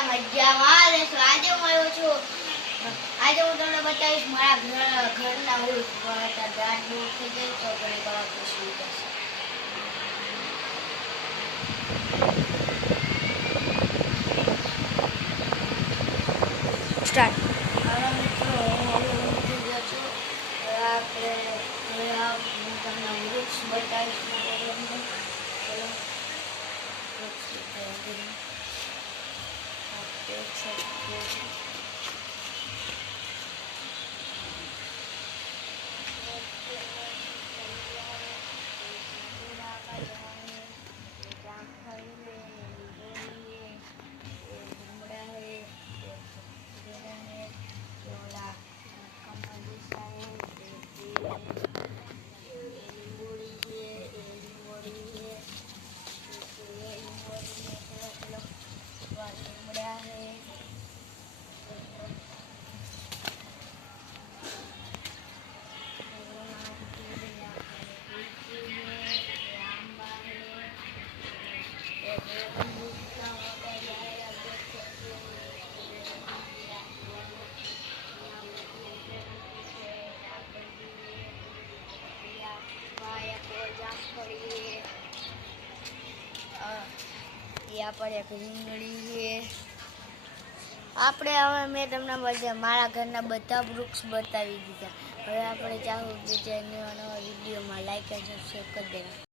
બધા મજામાં રહેશો। આજે હું આવ્યો છું આજે હું તમને બતાવીશ મારા ઘરના ઉલ્ફ દાંત દૂર થઈ જાય તો ઘણી વાર ખુશી થશે। સ્ટાર્ટ। હવે મિત્રો હું ઉઠી ગયો છું। આપણે હું તમને વૃક્ષ બતાવીશ મારા ઘરનું। ચલો વૃક્ષ બતાવી आप देख सकते हो। यहाँ पर एक રીંગણી છે। આપણે હવે મેં તમને મારા ઘરના બધા વૃક્ષ બતાવી દીધા। હવે આપણે ચાલુ બીજા નવા વિડીયોમાં લાઈક અને સબસ્ક્રાઈબ કરી દેવા।